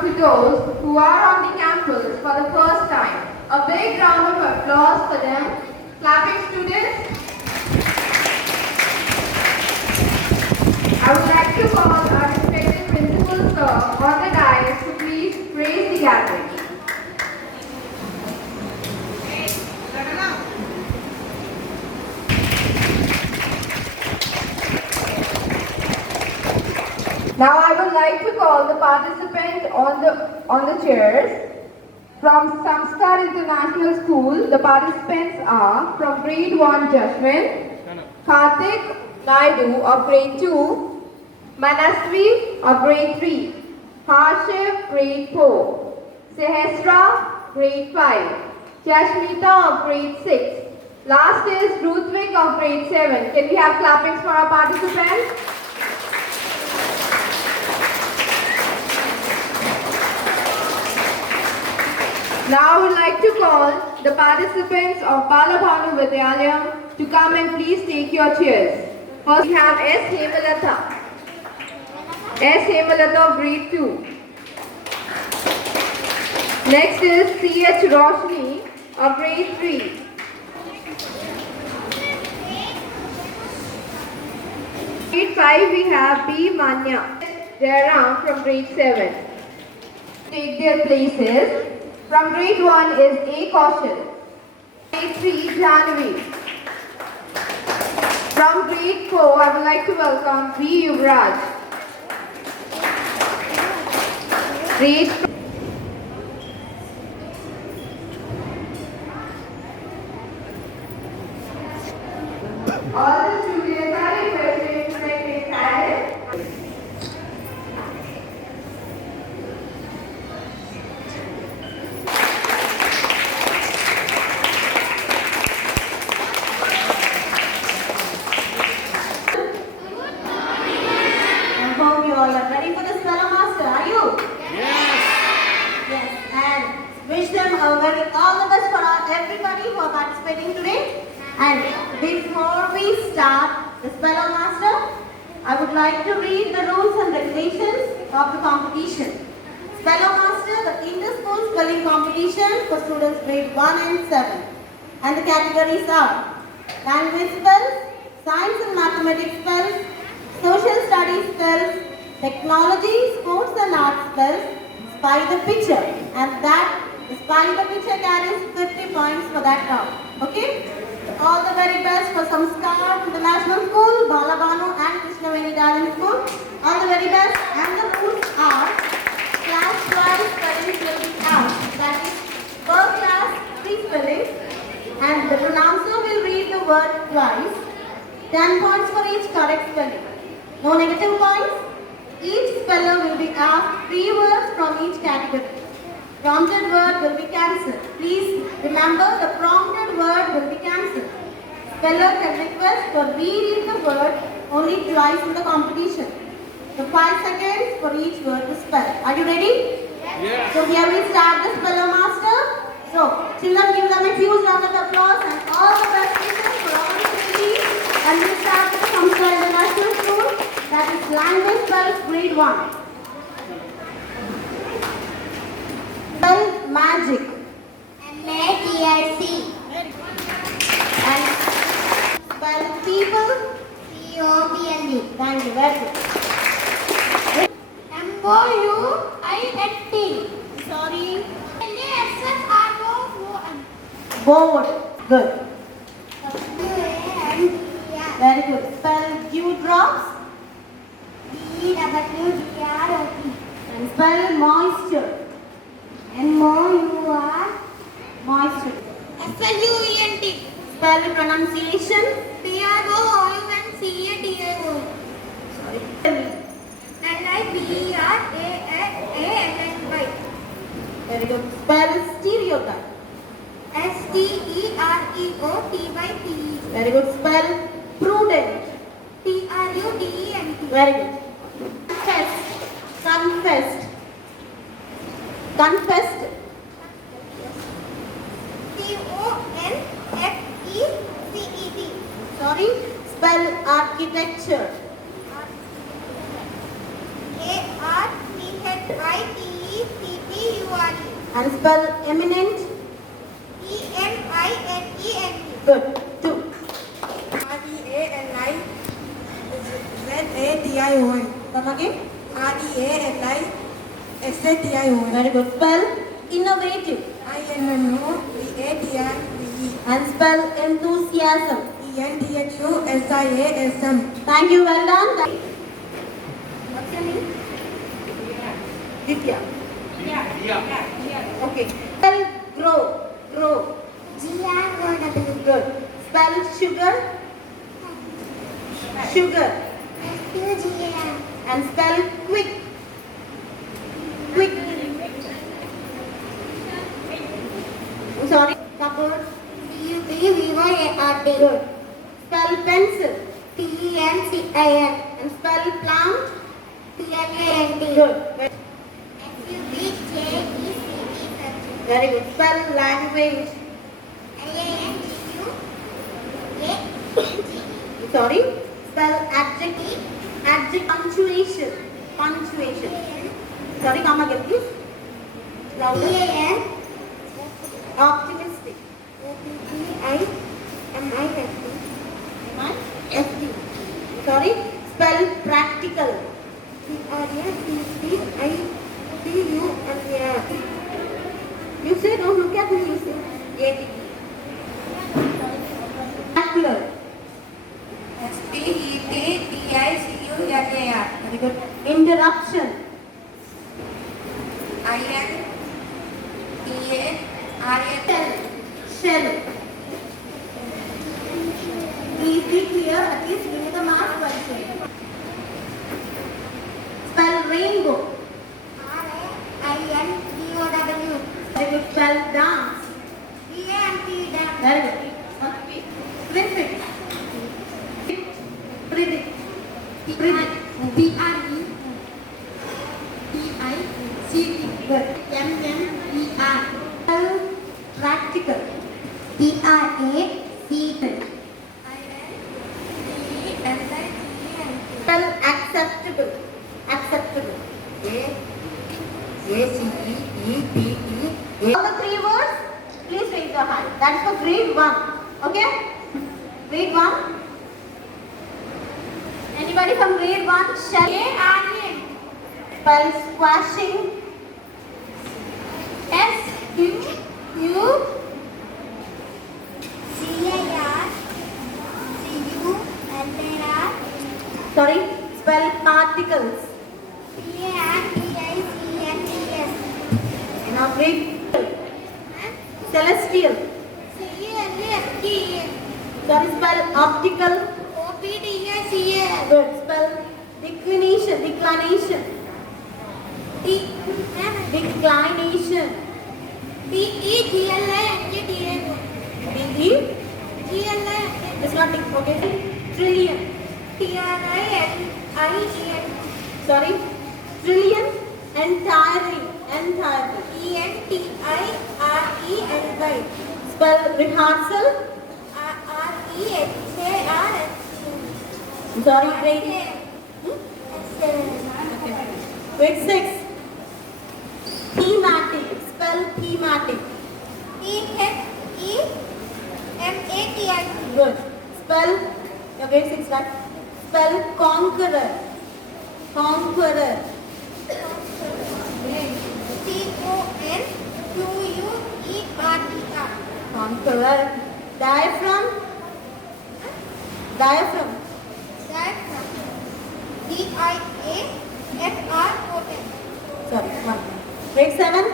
welcome to those who are on the campus for the first time. A big round of applause for them. Clapping students. I would like to call our respected principal sir on the dais to please praise the gathering. Now I would like to call the participants on the chairs. From Samskar International School, the participants are from grade 1 Jasmine, Karthik Naidu of grade 2, Manasvi of grade 3, Harshiv grade 4, Sehesra grade 5, Kashmita of grade 6. Last is Ruthvik of grade 7. Can we have clappings for our participants? Now I would like to call the participants of Balabhanu Vidyalayam to come and please take your chairs. First we have S. Hemalata. S. Hemalata of grade 2. Next is C.H. Roshni of grade 3. Grade 5 we have B. Manya. Jairam from grade 7. Take their places. From grade 1 is A. Kaushal. Grade 3, Janvi. From grade 4, I would like to welcome B. Yuvraj. Grade all the students are requested to remain silent. Ready for the spelling master? Are you? Yes. Yes. And wish them all the best for everybody who are participating today. And before we start the spelling master, I would like to read the rules and regulations of the competition. Spelling master, the inter-school spelling competition for students grade 1 and 7. And the categories are language spells, science and mathematics spells, social studies spells, technology, sports and arts spells, spy the picture, and that spy the picture carries 50 points for that round. Okay? All the very best for Samskar International School, Balabhanu and Krishnaveni Darling School. All the very best, and the rules are class-wise spellings will be out. That is per class 3 spellings, and the pronouncer will read the word twice. 10 points for each correct spelling. No negative points. Each speller will be asked 3 words from each category. Prompted word will be cancelled. Please remember, the prompted word will be cancelled. Speller can request for reread the word only twice in the competition. So 5 seconds for each word to spell. Are you ready? Yes. So here we start the speller master. So children, give them a huge round of applause and all the best wishes for all the activities. And we start with Samskar International School. That is language spells grade 1. Spell magic. M-A-T-I-C. And spell people. P-O-P-L-E. Thank you, very good. M-O-U-I-N-T. Sorry. L-A-S-S-R-O-O-M. Board. Good. W-A-N-T-R. Very good. Spell dewdrops. D-W-D-R-O-P. And spell moisture. M-O-U-R. Moisture. F-L-U-E-N-T. Spell pronunciation. P-R-O-O-U-N-C-A-T-I-O. Sorry. L-I-B-E-R-A-L-N-Y. Very good. Spell stereotype. S-T-E-R-E-O-T-Y-P-E. Very good. Spell prudent. P-R-U-D-E-N-T. Very good. Confessed. Confessed. Confessed. C-O-N-F-E-C-E-T. Sorry. Spell architecture. A-R-C-H-I-T-E And spell eminent. EMINENT. Good. 2. REALIZATION. Come again. REALIZATION. Very good. Spell innovative. INNOVATION. And spell enthusiasm. ENTHUSIASM. Thank you. Well done. What's your name? Divya. Okay. Spell grow. Grow. GROW. Good. Spell sugar. Sugar. SUGAR. And spell quick. Quick. I'm sorry. Cupboard. BUBVYARD. Good. Spell pencil. PENCIL. And spell plant. PLANT. Good. SUBJECE. Very good. Spell language. LANGUAGE. Sorry. Spell adjective. Adjective. Punctuation. Punctuation. Sorry, come again, please. Louder. PAN. Optimistic. OPTIMIST. Sorry. Spell practical. PRACTICULAR. You say, don't look at me, you say. AT. Spectacular. SPECTICULAR. Very good. Interruption. INTARAL. Shell. Please be clear, at least give me the mark question. Spell rainbow. RAINBOW. Very good. Spell dance. DANT. Very good. Prefix. Predict. Predict. Good. MMER. Spell practical. PRACTICAL. Spell acceptable. Acceptable. All the 3 words, please raise your hand. That is for grade 1. Okay? Grade 1. Anybody from grade 1? Shall spell squashing. Sorry. Spell particles. Now grade celestial. Sorry. Spell optical. Good. Spell declination. Declination. Declination. D-E. It's not okay. Trillion. Sorry. Trillion. Entirely. Entirely. Spell rehearsal. Sorry. Grade. Grade 6. Thematic. Spell thematic. Good. Spell. Your grade 6, right? Spell conqueror. Conqueror. Conqueror. Diaphragm. Diaphragm. Sorry. 1. Grade 7.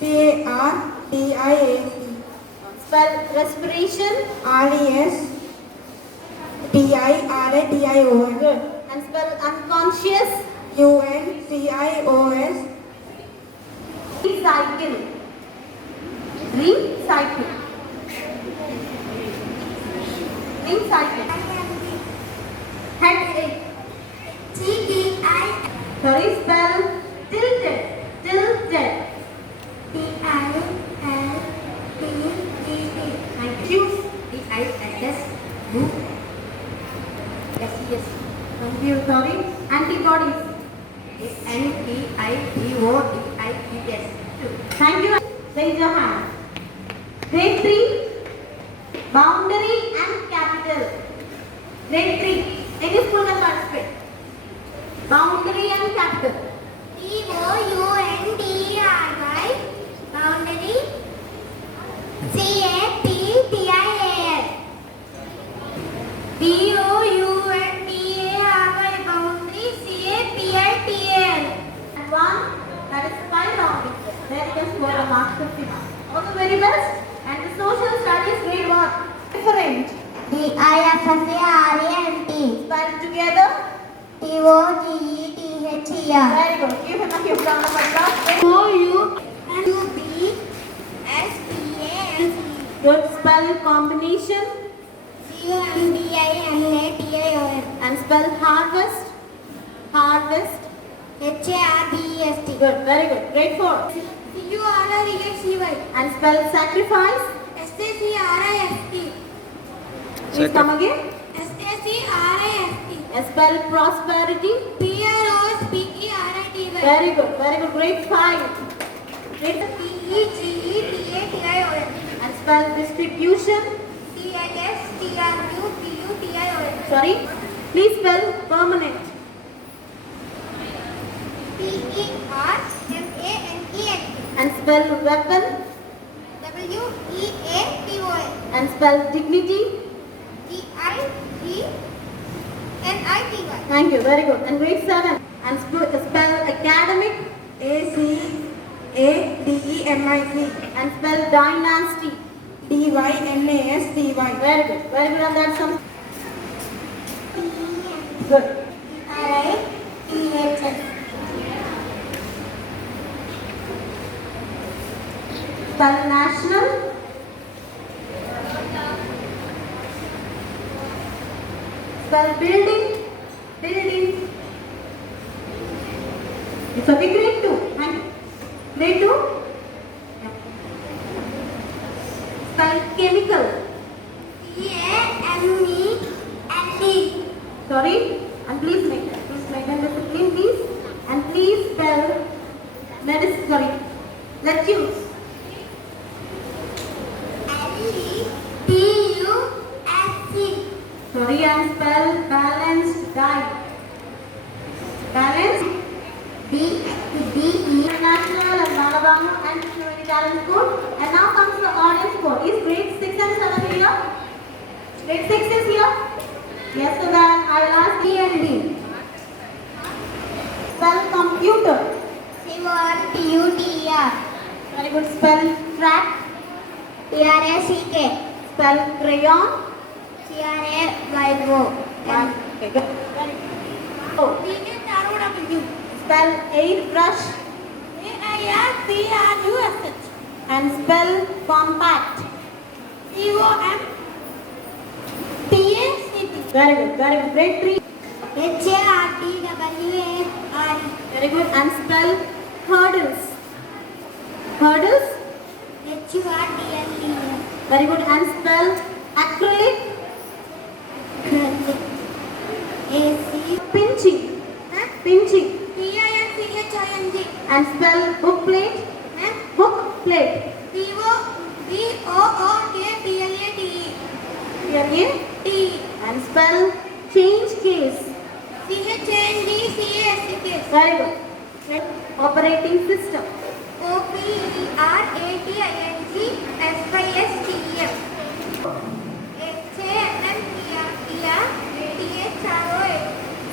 CARTIAC. Spell respiration. RESPIRATION. Good. And spell unconscious. UNCIOS. Recycle. Recycle. Recycle. Headache. Sorry, spell tilted. Tilted. Thank you. Thank you. Sorry. Antibodies. ANTIBODIES. Thank you. Raise your hand. Grade 3, boundary and capital. Grade 3, any school can participate. Boundary and capital. BOUNDARY, boundary. CAPITAL. BOUNDARY, boundary. CAPITAL. And one, that is 5 rounding. There you can score a mark 50 marks. All the very best. And the social studies grade 1. Different. DIFFARENT. Spell together. TOGETHER. Very good. Give him a huge round of applause. UBSTANC. Good. Spell combination. COMBINATION. And spell harvest. Harvest. HARVEST. Good. Very good. Grade 4. CURREXCY. And spell sacrifice. SACRIST. Please come again. SACRIST. Spell prosperity. PROSPERITY. Very good. Very good. Grade 5. Grade PEGETATION. and spell distribution. CISTRUPUTION. Sorry. Please spell permanent. PERMANENT. And spell weapon. WEAPON. And spell dignity. DIGNITY. Thank you. Very good. And grade 7. And spell academic. ACADEMIC. And spell dynasty. DYNASTY. Very good. Very good. And that's some. Good. RITHS. Spell national. Spell building. Building. It's okay. Grade 2. Thank you. Grade 2. Spell chemical. CAMEND. Sorry. And please maintain discipline, please. And please spell medicine. Sorry. Lettuce. LETUSC. Sorry, and spell balanced diet. Balanced. National and Malabamu and Community Talent School. And now comes the audience score. Is grade 6 and 7 here? Grade 6 is here? Yes, so then I will ask D and D. Spell computer. COMPUTER. Very good. Spell track. TRACK. Spell crayon. CRAYO. Okay, good. Very good. Oh, spell airbrush. AIRBRUSH. And spell compact. COMPACT. Very good. Very good. Grade 3. HARDWARE. Very good. And spell hurdles. Hurdles. HURDLE. Very good. And spell acrylic. AC. Pinching. Pinching. PINCHING. And spell book plate. Book plate. COBOOKPLATE. Here. And spell change case. CHNGCASK. Very good. Operating system. OPERATINGSYSTEM. HANNPRPRTHROA.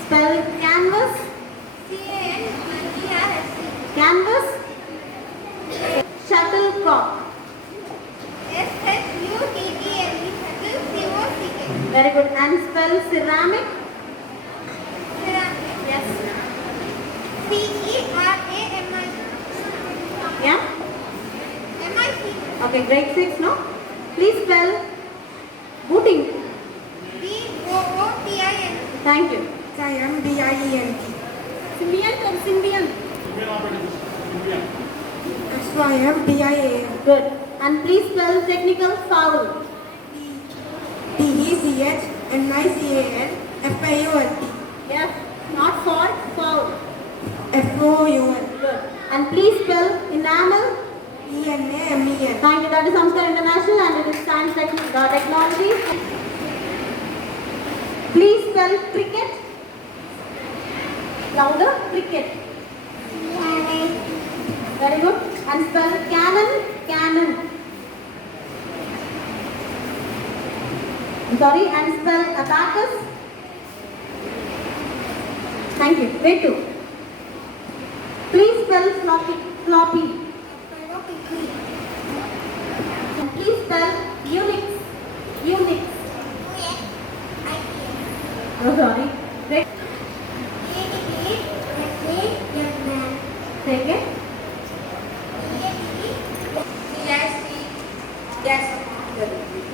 Spell canvas. CANVERSC. Canvas. Shuttlecock. SHUTTLE. COCK. Very good. And spell ceramic. Yes. CERAMI. Yeah. MIC. Okay, grade 6, no? Please spell booting. BOOTIN. Thank you. SYMBIENT. Symbiont or symbiont? SYMBIAN. Good. And please spell technical foul. TECHNICAN Yes. Not for, foul. FOUL. Good. And please spell enamel. ENAMEL. that is Samskar International and it is science technology. Please spell cricket. Louder, cricket. Very good. And spell cannon, cannon. Sorry, and spell abacus. Thank you. Way two. Please spell floppy, floppy. And please spell Unix, Unix. Oh, sorry. Wait. Take it. Yes.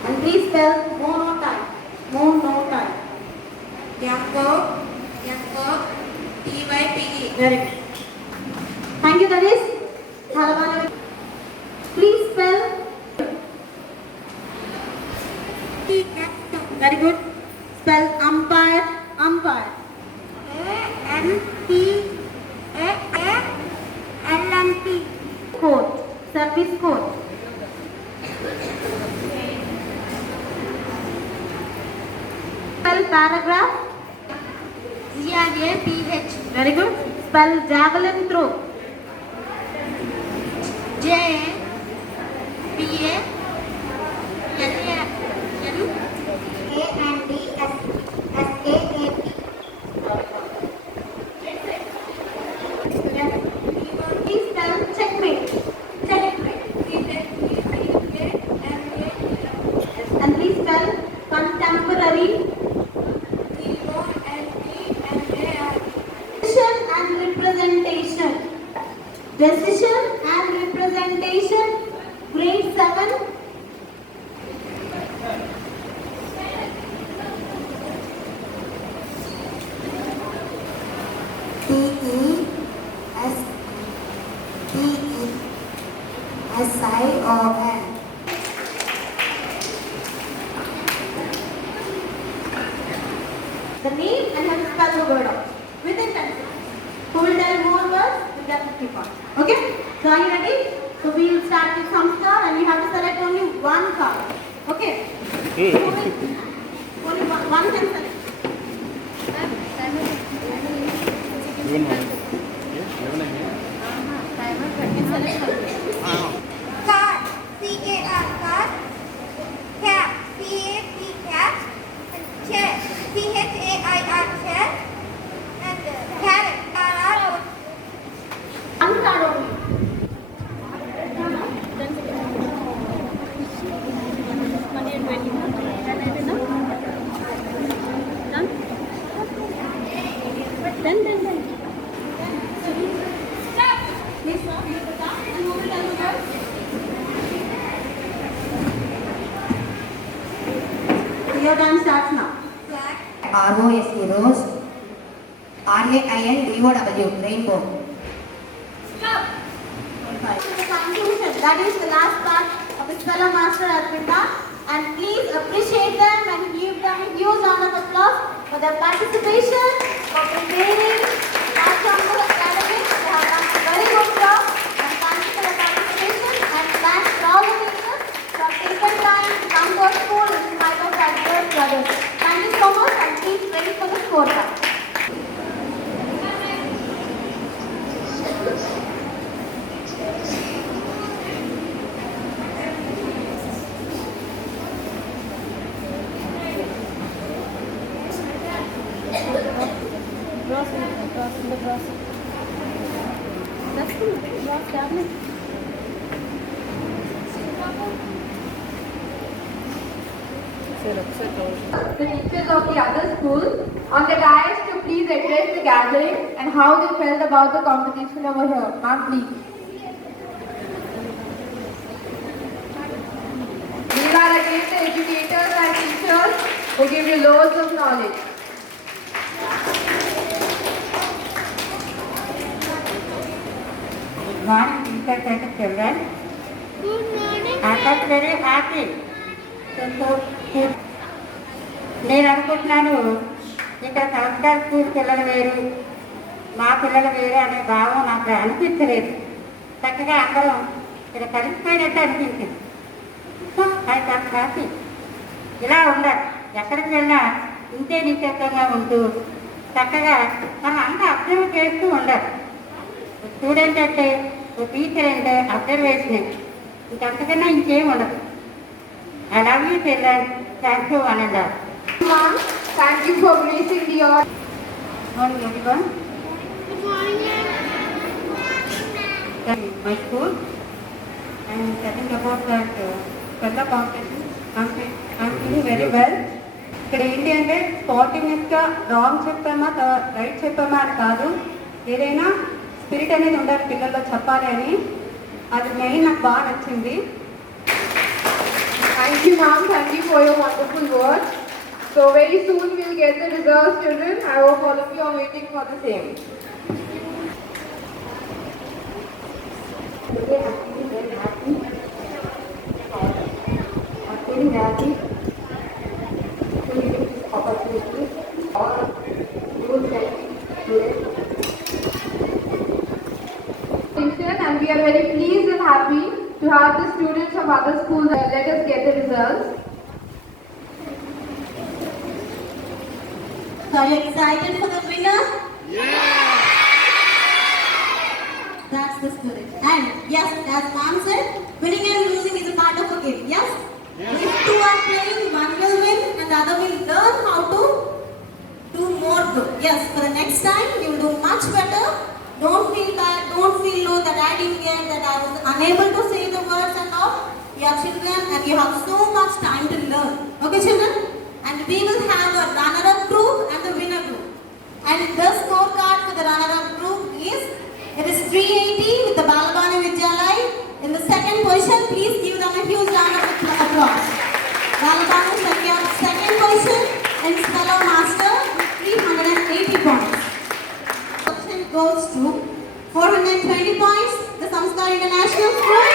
And please spell monotype. Monotype. Jacob. TYPE. Very good. Thank you, that is Halavana. Please spell. Very good. Spell umpire, umpire. AMPALMP. Court, service court. Spell paragraph. GRAPH. Very good. Spell javelin throw. Please spell checkmate. Checkmate. And please spell contemporary. Decision and representation. Decision and representation. Grade 7. TESSION. The name and have to spell the word out within 10 seconds. Who will tell more words will get 50 points. Okay? So are you ready? So we will start with some star and you have to select only one card. Okay? Only one can select. Card. CAR. Card. Cap. CAP. Cap. And chair. CHAIR. Chair. And carrot. Carrot. One card only. Please stop. Use the card and move it on the board. Your time starts now. ROSE rose, RAINDOW rainbow. The conclusion, that is the last part of the Speller Master has been done. And please appreciate them and give them a huge round of applause for their participation, for preparing Ensemble Academy. They have done a very good job. And thank you for your participation. And thanks for all the teachers who have taken time to come to our school in spite of adverse weather. Thank you so much and please wait for the scorecard. The teachers of the other school on the dais to please address the gathering and how they felt about the competition over here. Ma'am, please. These are again the educators and teachers who give you loads of knowledge. Morning, teachers and children. I felt very happy. నేను అనుకుంటున్నాను ఇక్కడ Sanskar school పిల్లలు వేరు మా పిల్లలు వేరు అనే భావం నాకు అనిపించలేదు. చక్కగా అందరం ఇక్కడ కలిసిపోయినట్టు అనిపించింది. హ్యాపీ ఇలా ఉండాలి. ఎక్కడికి వెళ్ళినా ఇంతే నిశ్శబ్దంగా ఉంటూ చక్కగా మనం అంతా అబ్జర్వ్ చేస్తూ ఉండాలి. స్టూడెంట్ అంటే ఓ టీచర్ అంటే అబ్జర్వేషన్, ఇంకంతకన్నా ఇంకేం ఉండదు. I love you children. Thank you one and all. Ma'am, thank you for gracing the audience. Morning everyone. My school, I am telling about that Spella competition. I am feeling very well. ఇక్కడ ఏంటి అంటే స్పాంటేనియస్గా wrong చెప్పామా right చెప్పామా అని కాదు, ఏదైనా spirit అనేది ఉండాలి పిల్లల్లో చెప్పాలి అని. అది మెయిన్ నాకు బాగా నచ్చింది. Thank you, ma'am. Thank you for your wonderful words. So very soon we'll get the results, children. I hope all of you are waiting for the same. Today I'm feeling very happy. I'm feeling happy to give this opportunity all youth and students. And we are very pleased and happy to have the students of other schools. Let us get the results. So are you excited for the winner? That's the spirit. And yes, as ma'am said, winning and losing is a part of a game. Yes? If two are playing, one will win and the other will learn how to do more good. Yes, for the next time you will do much better. Don't feel bad, don't feel low that I didn't get, that I was unable to say the words and all. You are children and you have so much time to learn. Okay children? And we will have a runner-up group and the winner group. And the scorecard for the runner-up group is, it is 380 with the Balabani Vidyalaya. In the second position, please give them a huge round of applause. Balabani second position and Spella Master with 380 points. Position goes to 420 points, the Samskar International School.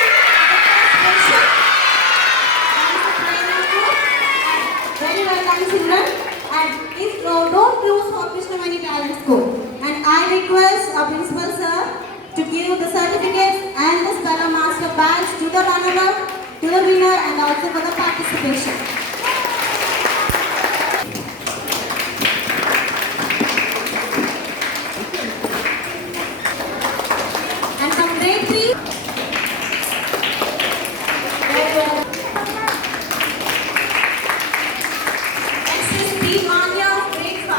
Very well done children, and please don't lose for Krishnamani Talent School. And I request our principal sir to give the certificates and the Spella Master badge to the runner-up, to the winner and also for the participation. And from grade 3, Manya, grade 5.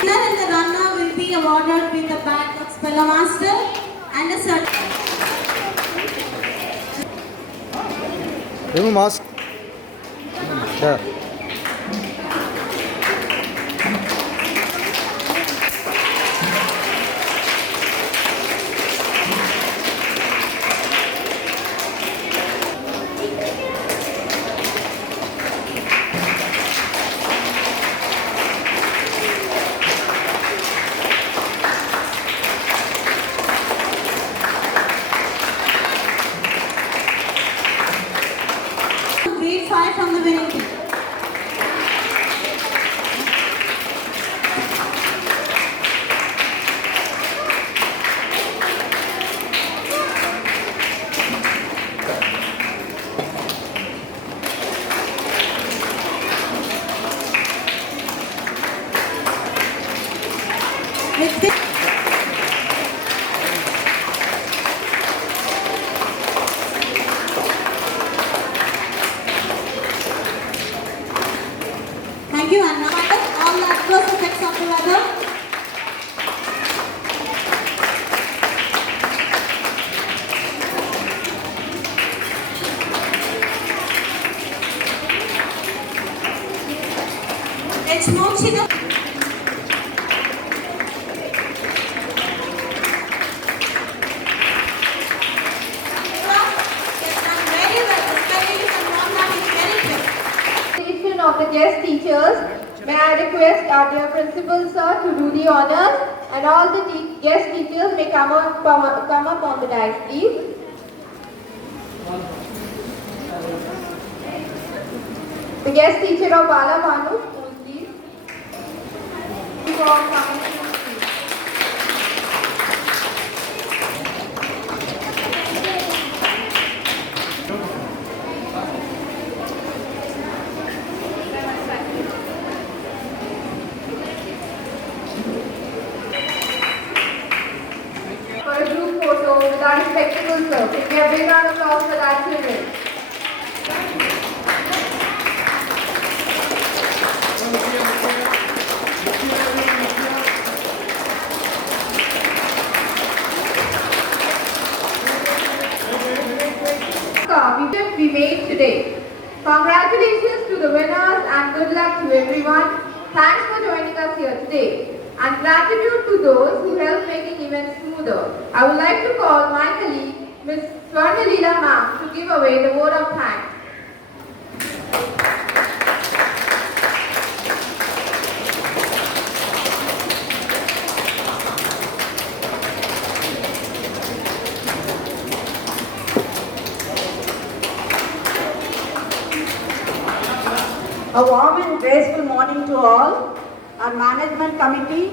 Winner and the runner will be awarded with the badge of Spella Master and a certificate. Remove mask. Yeah. Grade 5 from the winning team. With this, thank you, and now all the adverse effects of the weather. It's Mochina. Yes, I'm very well. Very, and one that is very good. guest teachers, may I request our dear principal sir to do the honors, and all the guest teachers may come up on the dais, please. The guest teacher of Bala Bhanu School, please. For coming to the school. For a group photo with our respectable sir. Give me a big round of applause for that, children. We made today. Congratulations to the winners and good luck to everyone. Thanks for joining us here today. And gratitude to those who helped making events smoother. I would like to call my colleague, Ms. Swarnalila ma'am, to give away the vote of thanks. A warm and graceful morning to all, our management committee,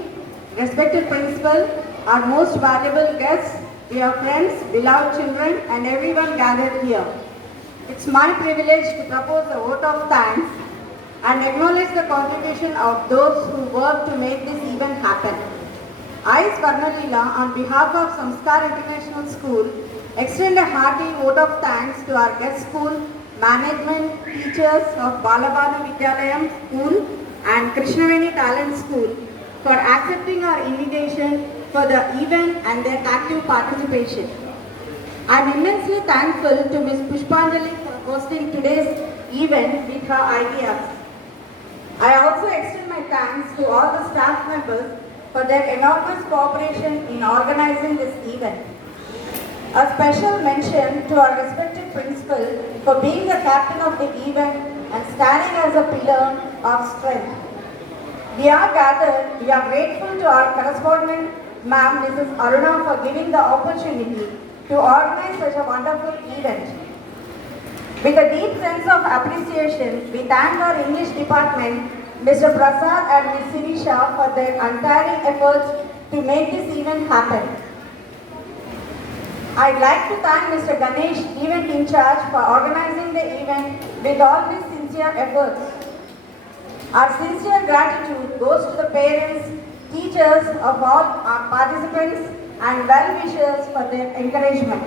respected principal, our most valuable guests, dear friends, beloved children and everyone gathered here. It's my privilege to propose a vote of thanks and acknowledge the contribution of those who worked to make this event happen. I, Swarnalila, on behalf of Samskar International School, extend a hearty vote of thanks to our guest school, management, teachers of Balabhanu Vidyalayam School and Krishnaveni Talent School for accepting our invitation for the event and their active participation. I am immensely thankful to Ms. Pushpanjali for hosting today's event with her ideas. I also extend my thanks to all the staff members for their enormous cooperation in organizing this event. A special mention to our respected principal for being the captain of the event and standing as a pillar of strength. We are gathered, we are grateful to our correspondent, Ma'am Mrs. Aruna, for giving the opportunity to organize such a wonderful event. With a deep sense of appreciation, we thank our English department, Mr. Prasad and Ms. Sirisha for their untiring efforts to make this event happen. I'd like to thank Mr. Ganesh, event in charge, for organizing the event with all his sincere efforts. Our sincere gratitude goes to the parents, teachers of all our participants and well-wishers for their encouragement.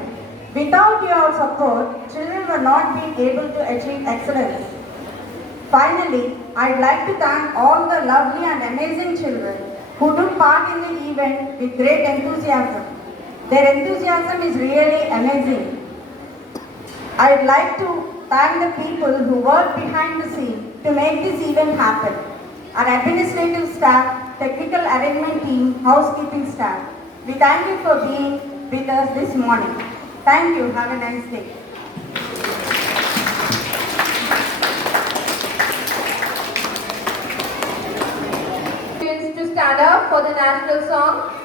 Without your support, children will not be able to achieve excellence. Finally, I'd like to thank all the lovely and amazing children who took part in the event with great enthusiasm. Their enthusiasm is really amazing. I'd like to thank the people who worked behind the scene to make this event happen. Our administrative staff, technical arrangement team, housekeeping staff. We thank you for being with us this morning. Thank you. Have a nice day. To stand up for the national song.